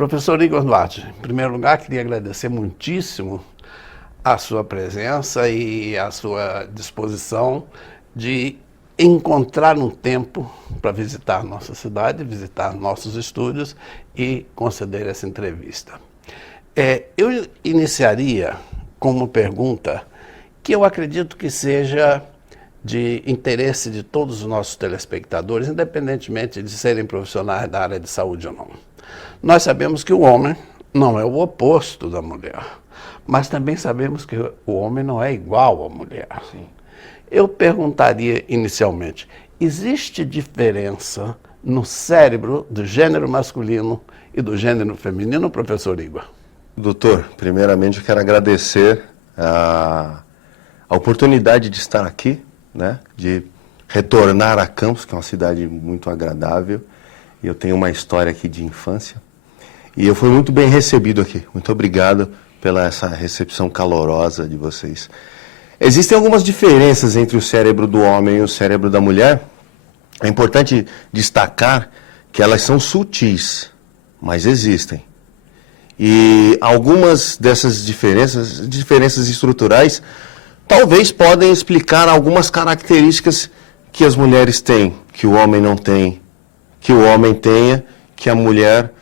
Professor Igor Duarte, em primeiro lugar, queria agradecer muitíssimo a sua presença e a sua disposição de encontrar um tempo para visitar nossa cidade, visitar nossos estúdios e conceder essa entrevista. Eu iniciaria com uma pergunta que eu acredito que seja de interesse de todos os nossos telespectadores, independentemente de serem profissionais da área de saúde ou não. Nós sabemos que o homem não é o oposto da mulher, mas também sabemos que o homem não é igual à mulher. Sim. Eu perguntaria inicialmente, existe diferença no cérebro do gênero masculino e do gênero feminino, professor Igor? Doutor, primeiramente eu quero agradecer a oportunidade de estar aqui, né, de retornar a Campos, que é uma cidade muito agradável. Eu tenho uma história aqui de infância e eu fui muito bem recebido aqui. Muito obrigado pela essa recepção calorosa de vocês. Existem algumas diferenças entre o cérebro do homem e o cérebro da mulher. É importante destacar que elas são sutis, mas existem. E algumas dessas diferenças estruturais, talvez podem explicar algumas características que as mulheres têm, que o homem não tem, que o homem tenha, que a mulher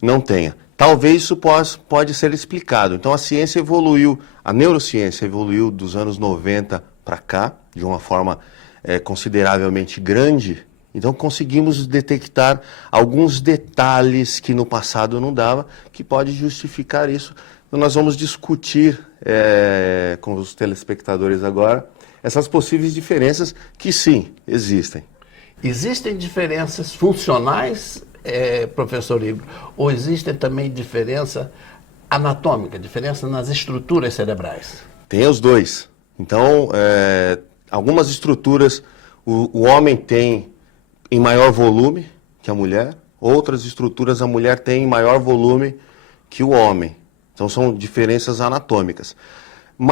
não tenha. Talvez isso pode ser explicado. Então a ciência evoluiu, a neurociência evoluiu dos anos 90 para cá, de uma forma consideravelmente grande. Então conseguimos detectar alguns detalhes que no passado não dava, que pode justificar isso. Então nós vamos discutir com os telespectadores agora essas possíveis diferenças que sim, existem. Existem diferenças funcionais, professor Igor, ou existem também diferença anatômica, diferença nas estruturas cerebrais? Tem os dois. Então, algumas estruturas o homem tem em maior volume que a mulher, outras estruturas a mulher tem em maior volume que o homem. Então são diferenças anatômicas.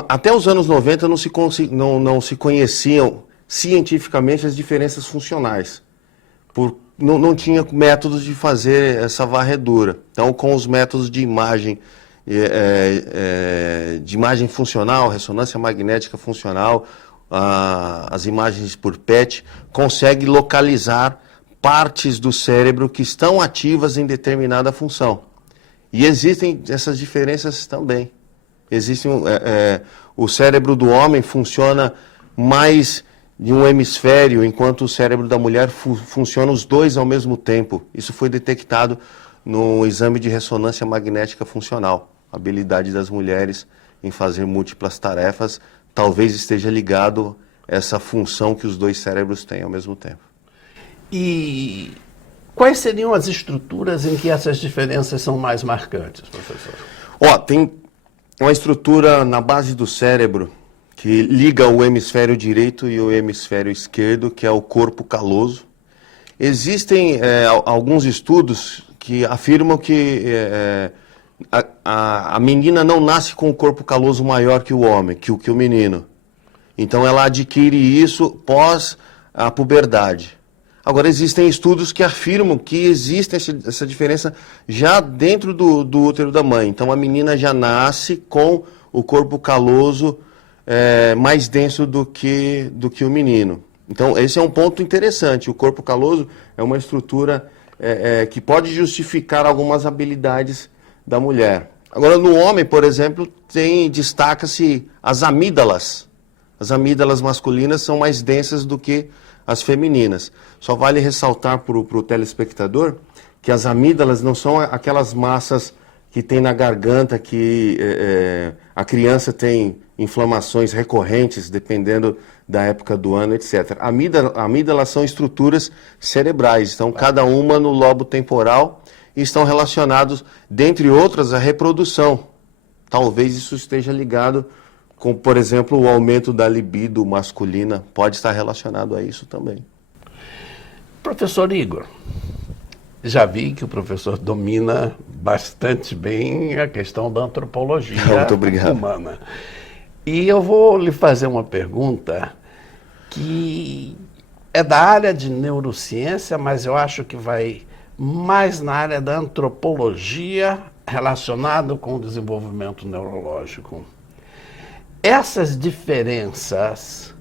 Até os anos 90 não se conheciam cientificamente as diferenças funcionais. Não tinha métodos de fazer essa varredura. Então com os métodos de imagem funcional, ressonância magnética funcional, as imagens por PET, consegue localizar partes do cérebro que estão ativas em determinada função. E existem essas diferenças também. O cérebro do homem funciona mais de um hemisfério, enquanto o cérebro da mulher funciona os dois ao mesmo tempo. Isso foi detectado no exame de ressonância magnética funcional. A habilidade das mulheres em fazer múltiplas tarefas talvez esteja ligado a essa função que os dois cérebros têm ao mesmo tempo. E quais seriam as estruturas em que essas diferenças são mais marcantes, professor? Tem uma estrutura na base do cérebro que liga o hemisfério direito e o hemisfério esquerdo, que é o corpo caloso. Existem alguns estudos que afirmam que a menina não nasce com o corpo caloso maior que o homem, que o menino. Então ela adquire isso pós a puberdade. Agora, existem estudos que afirmam que existe essa diferença já dentro do útero da mãe. Então, a menina já nasce com o corpo caloso mais denso do que o menino. Então, esse é um ponto interessante. O corpo caloso é uma estrutura que pode justificar algumas habilidades da mulher. Agora, no homem, por exemplo, destaca-se as amígdalas. As amígdalas masculinas são mais densas do que as femininas. Só vale ressaltar para o telespectador que as amígdalas não são aquelas massas que tem na garganta, que a criança tem inflamações recorrentes, dependendo da época do ano, etc. Amígdalas são estruturas cerebrais, estão cada uma no lobo temporal e estão relacionados, dentre outras, à reprodução. Talvez isso esteja ligado com, por exemplo, o aumento da libido masculina, pode estar relacionado a isso também. Professor Igor, já vi que o professor domina bastante bem a questão da antropologia humana. E eu vou lhe fazer uma pergunta que é da área de neurociência, mas eu acho que vai mais na área da antropologia relacionado com o desenvolvimento neurológico. Essas diferenças,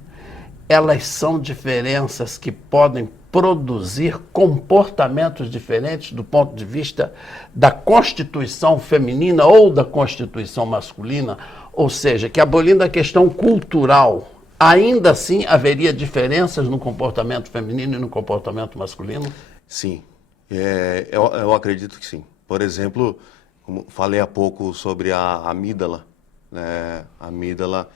elas são diferenças que podem produzir comportamentos diferentes do ponto de vista da constituição feminina ou da constituição masculina, ou seja, que abolindo a questão cultural, ainda assim haveria diferenças no comportamento feminino e no comportamento masculino? Sim, eu acredito que sim. Por exemplo, como falei há pouco sobre a amígdala, né? A amígdala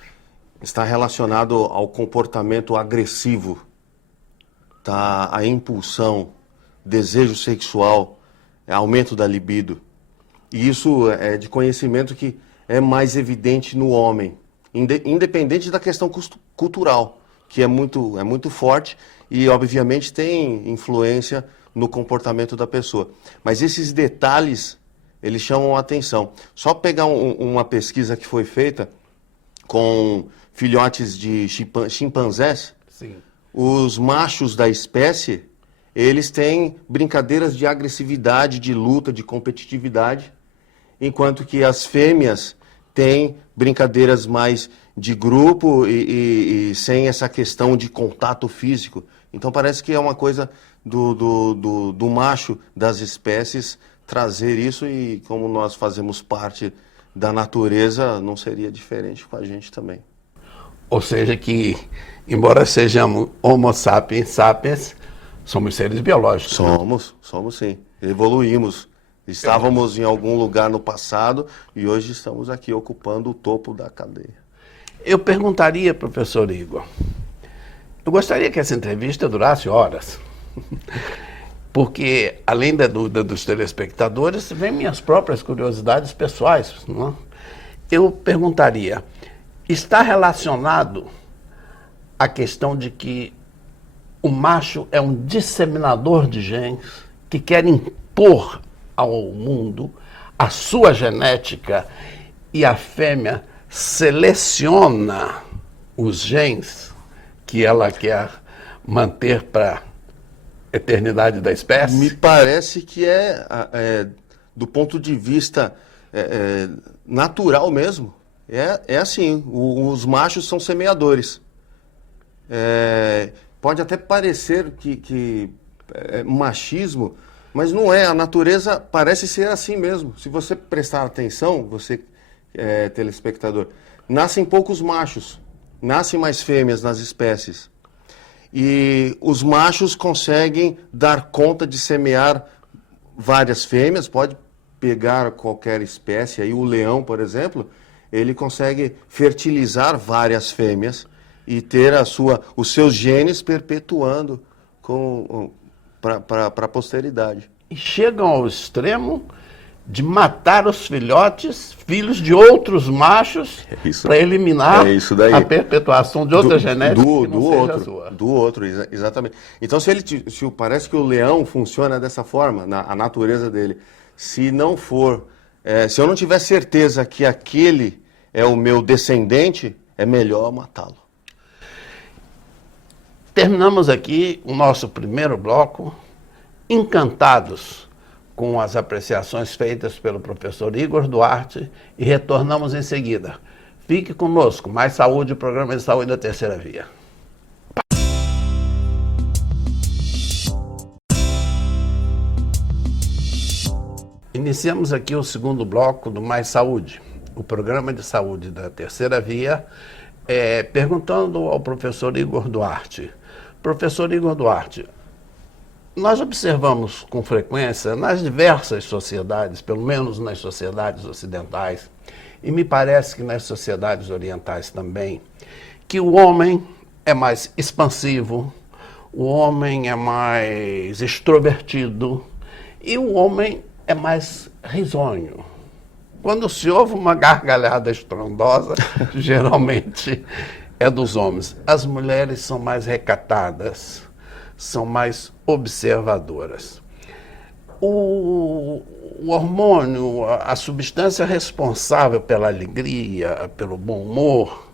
está relacionado ao comportamento agressivo, tá? A impulsão, desejo sexual, aumento da libido. E isso é de conhecimento que é mais evidente no homem, independente da questão cultural, que é muito forte e, obviamente, tem influência no comportamento da pessoa. Mas esses detalhes, eles chamam a atenção. Só pegar uma pesquisa que foi feita com filhotes de chimpanzés, Sim. Os machos da espécie, eles têm brincadeiras de agressividade, de luta, de competitividade, enquanto que as fêmeas têm brincadeiras mais de grupo e sem essa questão de contato físico. Então parece que é uma coisa do macho das espécies trazer isso, e como nós fazemos parte da natureza, não seria diferente com a gente também. Ou seja que, embora sejamos homo sapiens sapiens, somos seres biológicos. Somos sim. Evoluímos. Estávamos em algum lugar no passado e hoje estamos aqui ocupando o topo da cadeia. Eu perguntaria, professor Igor, eu gostaria que essa entrevista durasse horas, porque além da dúvida dos telespectadores, vem minhas próprias curiosidades pessoais, não é? Eu perguntaria, está relacionado à questão de que o macho é um disseminador de genes que quer impor ao mundo a sua genética e a fêmea seleciona os genes que ela quer manter para a eternidade da espécie? Me parece que do ponto de vista natural mesmo, é assim, os machos são semeadores. Pode até parecer que é machismo, mas não é, a natureza parece ser assim mesmo. Se você prestar atenção, você, telespectador, nascem poucos machos, nascem mais fêmeas nas espécies. E os machos conseguem dar conta de semear várias fêmeas, pode pegar qualquer espécie, aí o leão, por exemplo, ele consegue fertilizar várias fêmeas e ter os seus genes perpetuando para a posteridade. E chegam ao extremo de matar os filhotes, filhos de outros machos, para eliminar a perpetuação de outra genética que não seja a sua. Do outro, exatamente. Então, parece que o leão funciona dessa forma, a natureza dele. Se não for, se eu não tiver certeza que aquele é o meu descendente, é melhor matá-lo. Terminamos aqui o nosso primeiro bloco, encantados com as apreciações feitas pelo professor Igor Duarte, e retornamos em seguida. Fique conosco, Mais Saúde, programa de saúde da Terceira Via. Iniciamos aqui o segundo bloco do Mais Saúde, o programa de saúde da Terceira Via, perguntando ao professor Igor Duarte. Professor Igor Duarte, nós observamos com frequência nas diversas sociedades, pelo menos nas sociedades ocidentais, e me parece que nas sociedades orientais também, que o homem é mais expansivo, o homem é mais extrovertido e o homem é mais risonho. Quando se ouve uma gargalhada estrondosa, geralmente é dos homens. As mulheres são mais recatadas, são mais observadoras. O hormônio, a substância responsável pela alegria, pelo bom humor,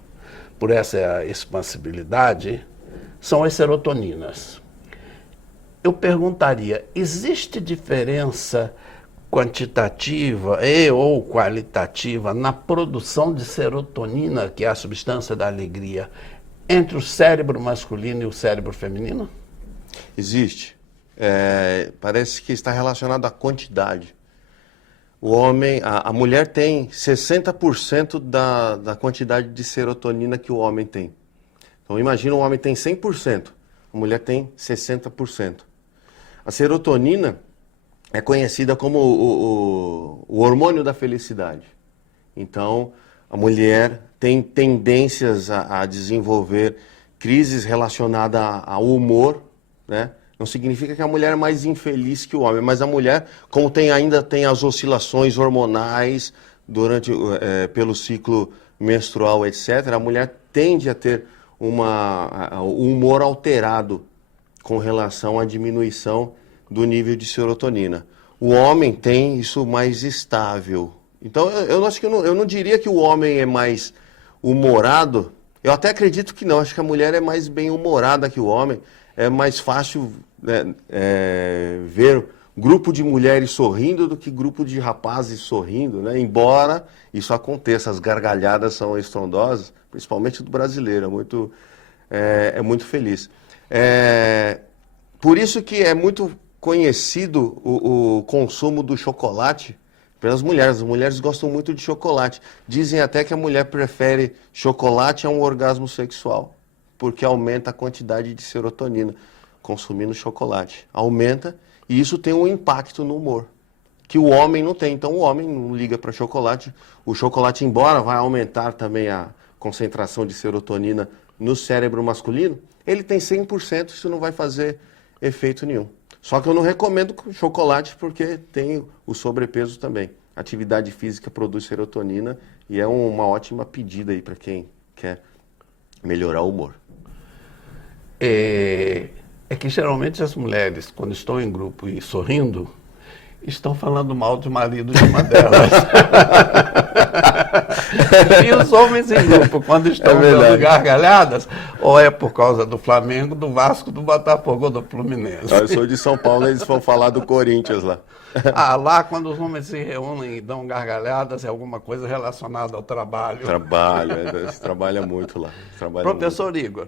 por essa expansibilidade, são as serotoninas. eu perguntaria, existe diferença quantitativa e ou qualitativa na produção de serotonina, que é a substância da alegria, entre o cérebro masculino e o cérebro feminino? Existe. Parece que está relacionado à quantidade. O homem, a mulher tem 60% da quantidade de serotonina que o homem tem. Então imagina, o homem tem 100%, a mulher tem 60%. A serotonina é conhecida como o hormônio da felicidade. Então, a mulher tem tendências a desenvolver crises relacionadas ao humor, né? Não significa que a mulher é mais infeliz que o homem, mas a mulher, como ainda tem as oscilações hormonais pelo ciclo menstrual, etc., a mulher tende a ter um humor alterado com relação à diminuição do nível de serotonina. O homem tem isso mais estável. Então, eu acho que eu não diria que o homem é mais humorado. Eu até acredito que não. Acho que a mulher é mais bem-humorada que o homem. É mais fácil, né, ver grupo de mulheres sorrindo do que grupo de rapazes sorrindo, né? Embora isso aconteça, as gargalhadas são estrondosas, principalmente do brasileiro, é muito feliz. Por isso que é muito conhecido o consumo do chocolate pelas mulheres. As mulheres gostam muito de chocolate. Dizem até que a mulher prefere chocolate a um orgasmo sexual, porque aumenta a quantidade de serotonina consumindo chocolate. Aumenta, e isso tem um impacto no humor, que o homem não tem. Então o homem não liga para chocolate. O chocolate, embora vai aumentar também a concentração de serotonina no cérebro masculino, ele tem 100%, isso não vai fazer efeito nenhum. Só que eu não recomendo chocolate porque tem o sobrepeso também. Atividade física produz serotonina e é uma ótima pedida aí para quem quer melhorar o humor. É que geralmente as mulheres, quando estão em grupo e sorrindo, estão falando mal do marido de uma delas. E os homens em grupo, quando estão dando gargalhadas, ou é por causa do Flamengo, do Vasco, do Botafogo ou do Fluminense. Eu sou de São Paulo, eles vão falar do Corinthians lá. Lá quando os homens se reúnem e dão gargalhadas, é alguma coisa relacionada ao trabalho. Eles trabalham muito lá. Professor Igor,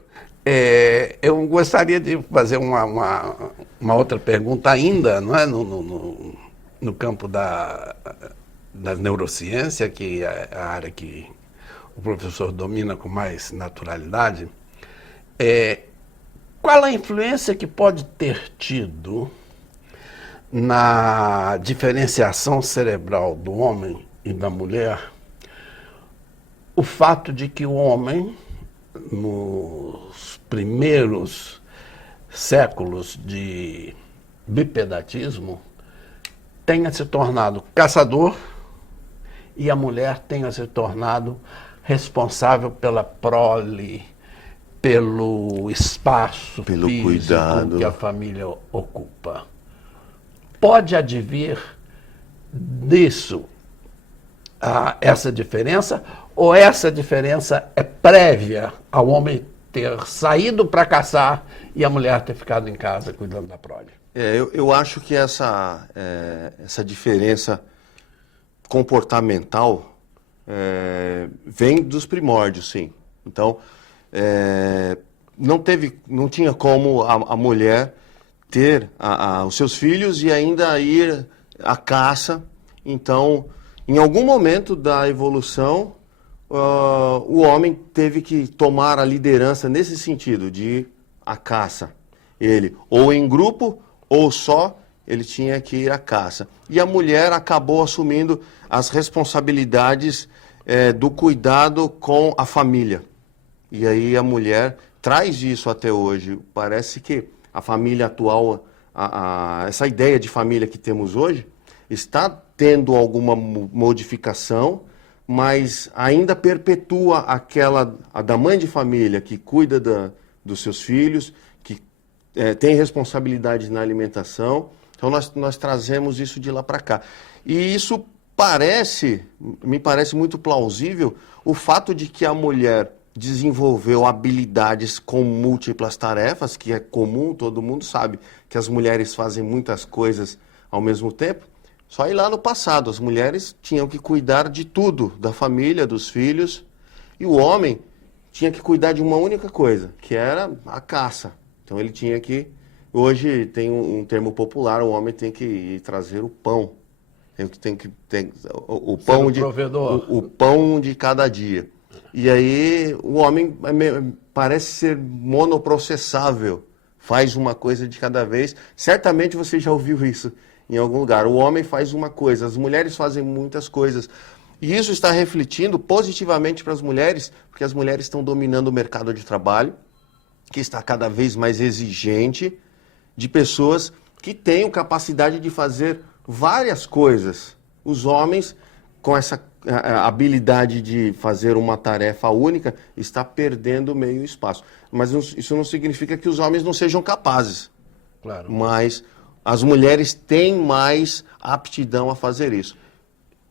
eu gostaria de fazer uma outra pergunta ainda, não é? No campo da neurociência, que é a área que o professor domina com mais naturalidade. Qual a influência que pode ter tido na diferenciação cerebral do homem e da mulher o fato de que o homem, nos primeiros séculos de bipedatismo, tenha se tornado caçador e a mulher tenha se tornado responsável pela prole, pelo espaço pelo físico cuidado que a família ocupa. Pode advir disso essa diferença, ou essa diferença é prévia ao homem ter saído para caçar e a mulher ter ficado em casa cuidando da prole? Eu acho que essa diferença comportamental vem dos primórdios, sim. Então, não tinha como a mulher ter os seus filhos e ainda ir à caça. Então, em algum momento da evolução, o homem teve que tomar a liderança nesse sentido, de ir à caça. Ele, ou em grupo, ou só, ele tinha que ir à caça. E a mulher acabou assumindo as responsabilidades do cuidado com a família. E aí a mulher traz isso até hoje. Parece que a família atual, essa ideia de família que temos hoje, está tendo alguma modificação, mas ainda perpetua a da mãe de família que cuida dos seus filhos, que tem responsabilidade na alimentação. Então nós trazemos isso de lá para cá. E isso me parece muito plausível, o fato de que a mulher desenvolveu habilidades com múltiplas tarefas, que é comum, todo mundo sabe que as mulheres fazem muitas coisas ao mesmo tempo. Só ir lá no passado, as mulheres tinham que cuidar de tudo, da família, dos filhos, e o homem tinha que cuidar de uma única coisa, que era a caça. Então ele tinha que, hoje tem um termo popular, o homem tem que ir trazer o pão. Tem o pão o pão de cada dia. E aí o homem parece ser monoprocessável, faz uma coisa de cada vez. Certamente você já ouviu isso em algum lugar. O homem faz uma coisa, as mulheres fazem muitas coisas. E isso está refletindo positivamente para as mulheres, porque as mulheres estão dominando o mercado de trabalho, que está cada vez mais exigente, de pessoas que tenham capacidade de fazer várias coisas. Os homens, com essa habilidade de fazer uma tarefa única, está perdendo meio espaço. Mas isso não significa que os homens não sejam capazes. Claro. Mas as mulheres têm mais aptidão a fazer isso.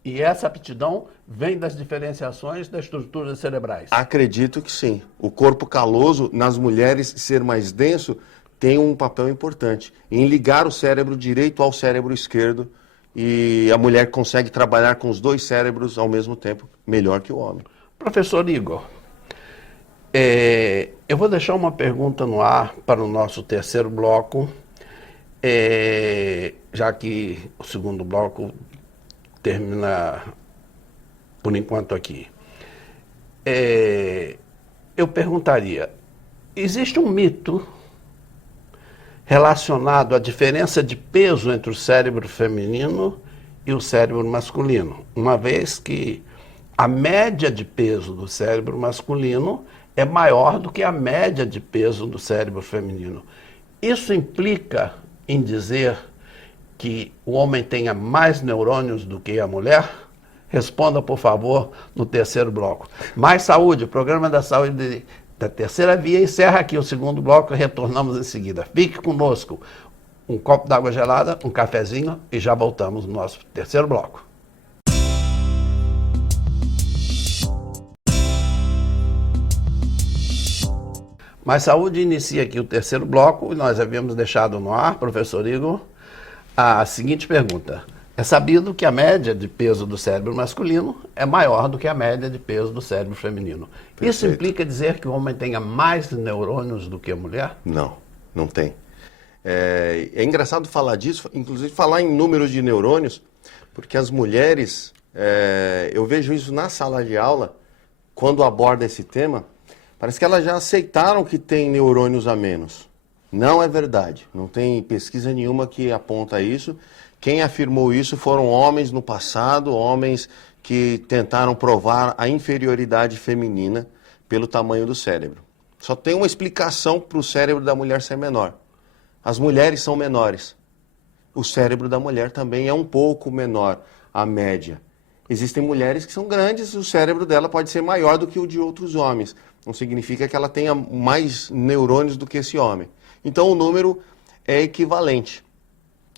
E essa aptidão vem das diferenciações das estruturas cerebrais? Acredito que sim. O corpo caloso, nas mulheres, ser mais denso, tem um papel importante em ligar o cérebro direito ao cérebro esquerdo, e a mulher consegue trabalhar com os dois cérebros ao mesmo tempo, melhor que o homem. Professor Igor, eu vou deixar uma pergunta no ar para o nosso terceiro bloco, já que o segundo bloco termina por enquanto aqui. Eu perguntaria, existe um mito relacionado à diferença de peso entre o cérebro feminino e o cérebro masculino, uma vez que a média de peso do cérebro masculino é maior do que a média de peso do cérebro feminino. Isso implica em dizer que o homem tenha mais neurônios do que a mulher? Responda, por favor, no terceiro bloco. Mais Saúde, o programa da saúde da Terceira Via encerra aqui o segundo bloco e retornamos em seguida. Fique conosco. Um copo d'água gelada, um cafezinho e já voltamos no nosso terceiro bloco. Mais Saúde inicia aqui o terceiro bloco e nós havíamos deixado no ar, professor Igor, a seguinte pergunta. É sabido que a média de peso do cérebro masculino é maior do que a média de peso do cérebro feminino. Perfeito. Isso implica dizer que o homem tenha mais neurônios do que a mulher? Não, não tem. É engraçado falar disso, inclusive falar em número de neurônios, porque as mulheres, eu vejo isso na sala de aula, quando aborda esse tema, parece que elas já aceitaram que tem neurônios a menos. Não é verdade, não tem pesquisa nenhuma que aponta isso. Quem afirmou isso foram homens no passado, homens que tentaram provar a inferioridade feminina pelo tamanho do cérebro. Só tem uma explicação para o cérebro da mulher ser menor. As mulheres são menores. O cérebro da mulher também é um pouco menor, a média. Existem mulheres que são grandes, o cérebro dela pode ser maior do que o de outros homens. Não significa que ela tenha mais neurônios do que esse homem. Então o número é equivalente.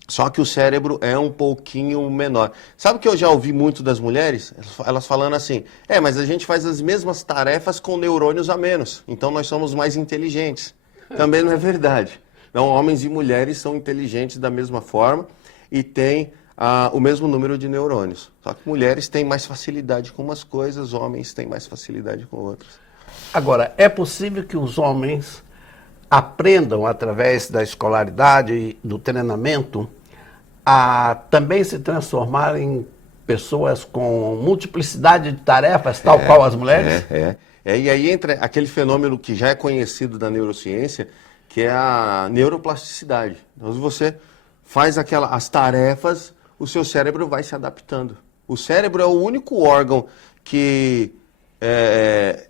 Só que o cérebro é um pouquinho menor. Sabe o que eu já ouvi muito das mulheres? Elas falando assim, mas a gente faz as mesmas tarefas com neurônios a menos, então nós somos mais inteligentes. Também não é verdade. Então, homens e mulheres são inteligentes da mesma forma e têm o mesmo número de neurônios. Só que mulheres têm mais facilidade com umas coisas, homens têm mais facilidade com outras. Agora, é possível que os homens aprendam, através da escolaridade e do treinamento, a também se transformar em pessoas com multiplicidade de tarefas, tal qual as mulheres? E aí entra aquele fenômeno que já é conhecido da neurociência, que é a neuroplasticidade. Então, se você faz as tarefas, o seu cérebro vai se adaptando. O cérebro é o único órgão que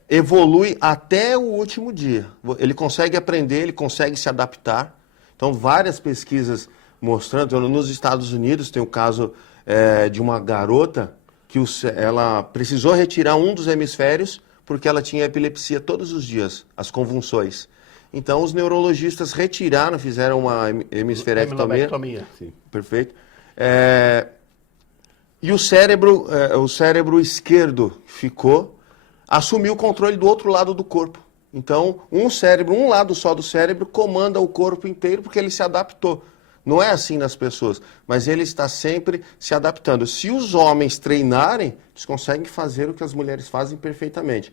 evolui até o último dia. Ele consegue aprender, ele consegue se adaptar. Então, várias pesquisas mostrando, nos Estados Unidos tem o caso de uma garota que ela precisou retirar um dos hemisférios porque ela tinha epilepsia todos os dias, as convulsões. Então, os neurologistas retiraram, fizeram uma hemisferectomia. Sim. Perfeito. E o cérebro esquerdo ficou. assumir o controle do outro lado do corpo. Então, um lado só do cérebro comanda o corpo inteiro porque ele se adaptou. Não é assim nas pessoas, mas ele está sempre se adaptando. Se os homens treinarem, eles conseguem fazer o que as mulheres fazem perfeitamente.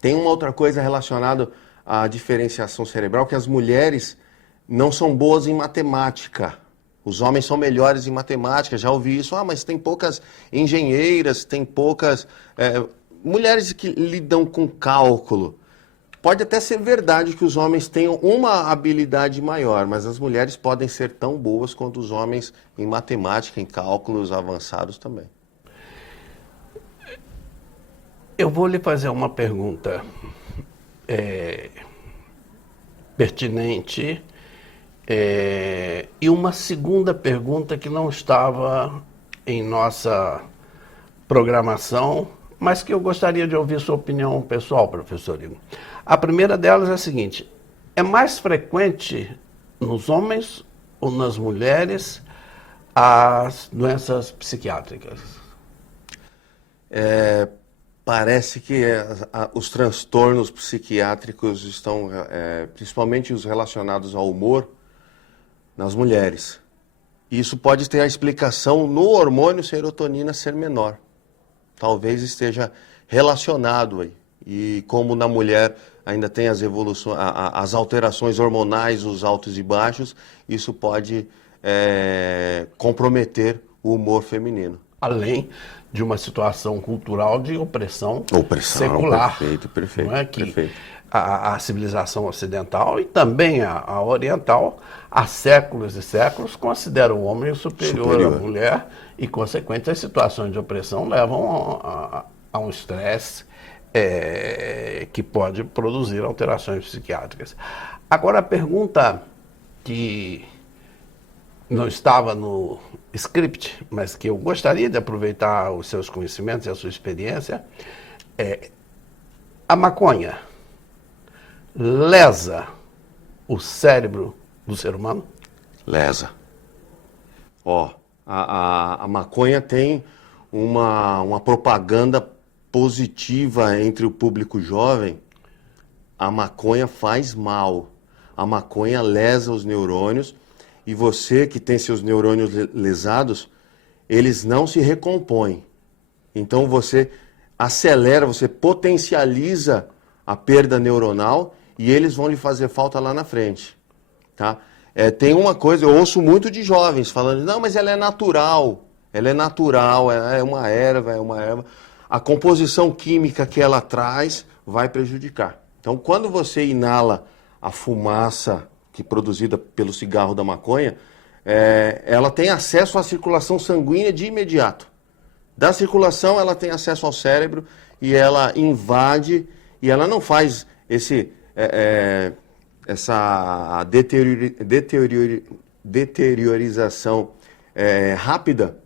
Tem uma outra coisa relacionada à diferenciação cerebral, que as mulheres não são boas em matemática. Os homens são melhores em matemática, já ouvi isso. Mas tem poucas engenheiras, tem poucas mulheres que lidam com cálculo. Pode até ser verdade que os homens tenham uma habilidade maior, mas as mulheres podem ser tão boas quanto os homens em matemática, em cálculos avançados também. Eu vou lhe fazer uma pergunta pertinente e uma segunda pergunta que não estava em nossa programação, mas que eu gostaria de ouvir sua opinião pessoal, professor Igor. A primeira delas é a seguinte: é mais frequente nos homens ou nas mulheres as doenças psiquiátricas? Parece que os transtornos psiquiátricos estão, principalmente os relacionados ao humor, nas mulheres. Isso pode ter a explicação no hormônio serotonina ser menor. Talvez esteja relacionado aí. E como na mulher ainda tem as evoluções, as alterações hormonais, os altos e baixos, isso pode comprometer o humor feminino. Além de uma situação cultural de opressão secular. Perfeito. Não é? Que a civilização ocidental e também a oriental, há séculos e séculos, considera o homem superior à mulher e, consequentemente, as situações de opressão levam a um estresse que pode produzir alterações psiquiátricas. Agora, a pergunta que não estava no script, mas que eu gostaria de aproveitar os seus conhecimentos e a sua experiência, a maconha lesa o cérebro do ser humano? Lesa. A maconha tem uma propaganda positiva entre o público jovem. A maconha faz mal. A maconha lesa os neurônios. E você que tem seus neurônios lesados, eles não se recompõem. Então você acelera, você potencializa a perda neuronal e eles vão lhe fazer falta lá na frente. Tá? Tem uma coisa, eu ouço muito de jovens falando, não, mas ela é natural, é uma erva. A composição química que ela traz vai prejudicar. Então quando você inala a fumaça que é produzida pelo cigarro da maconha, ela tem acesso à circulação sanguínea de imediato. Da circulação, ela tem acesso ao cérebro e ela invade, e ela não faz essa deteriorização rápida,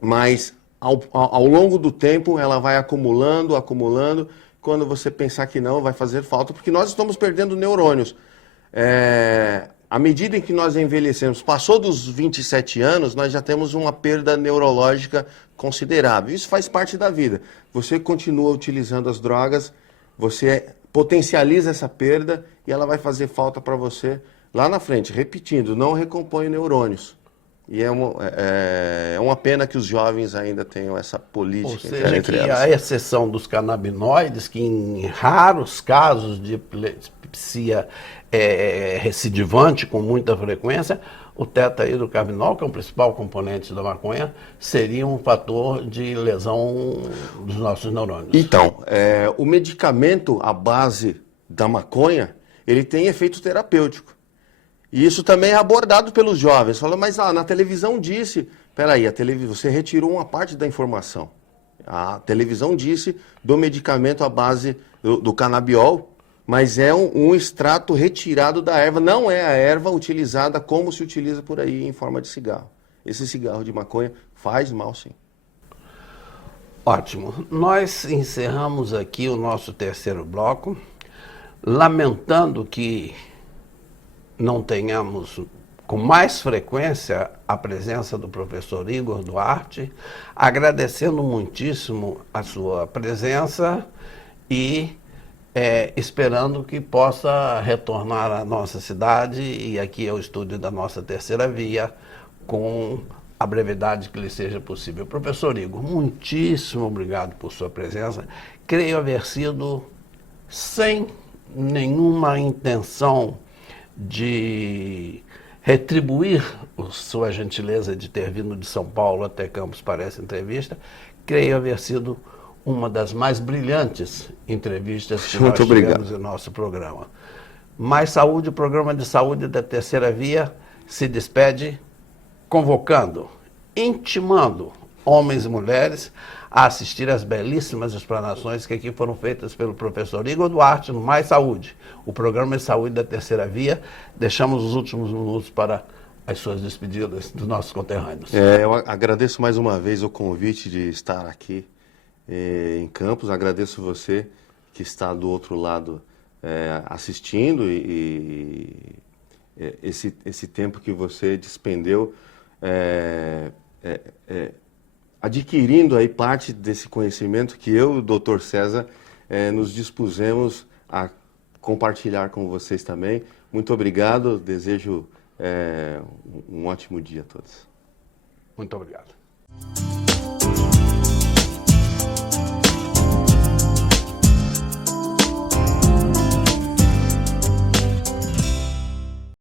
mas ao longo do tempo ela vai acumulando. Quando você pensar que não, vai fazer falta, porque nós estamos perdendo neurônios. À medida em que nós envelhecemos, passou dos 27 anos, nós já temos uma perda neurológica considerável. Isso faz parte da vida. Você continua utilizando as drogas, você potencializa essa perda e ela vai fazer falta para você lá na frente. Repetindo, não recompõe neurônios. E é uma pena que os jovens ainda tenham essa política. Ou seja, que a exceção dos canabinoides, que em raros casos de epilepsia recidivante com muita frequência, o tetrahidrocannabinol, que é o principal componente da maconha, seria um fator de lesão dos nossos neurônios. Então, o medicamento à base da maconha, ele tem efeito terapêutico. E isso também é abordado pelos jovens. Falam, mas na televisão disse... Peraí, você retirou uma parte da informação. A televisão disse do medicamento à base do canabiol, mas é um extrato retirado da erva. Não é a erva utilizada como se utiliza por aí em forma de cigarro. Esse cigarro de maconha faz mal, sim. Ótimo. Nós encerramos aqui o nosso terceiro bloco, lamentando que não tenhamos com mais frequência a presença do professor Igor Duarte, agradecendo muitíssimo a sua presença e esperando que possa retornar à nossa cidade e aqui ao estúdio da nossa Terceira Via com a brevidade que lhe seja possível. Professor Igor, muitíssimo obrigado por sua presença. Creio haver sido sem nenhuma intenção de retribuir sua gentileza de ter vindo de São Paulo até Campos para essa entrevista. Creio haver sido uma das mais brilhantes entrevistas que nós tivemos em nosso programa. Mais Saúde, o programa de saúde da Terceira Via, se despede convocando, intimando homens e mulheres a assistir às belíssimas explanações que aqui foram feitas pelo professor Igor Duarte no Mais Saúde, o programa de saúde da Terceira Via. Deixamos os últimos minutos para as suas despedidas dos nossos conterrâneos. Eu agradeço mais uma vez o convite de estar aqui em Campos. Agradeço você que está do outro lado assistindo e esse tempo que você despendeu adquirindo aí parte desse conhecimento que eu e o Dr. César nos dispusemos a compartilhar com vocês também. Muito obrigado, desejo um ótimo dia a todos. Muito obrigado.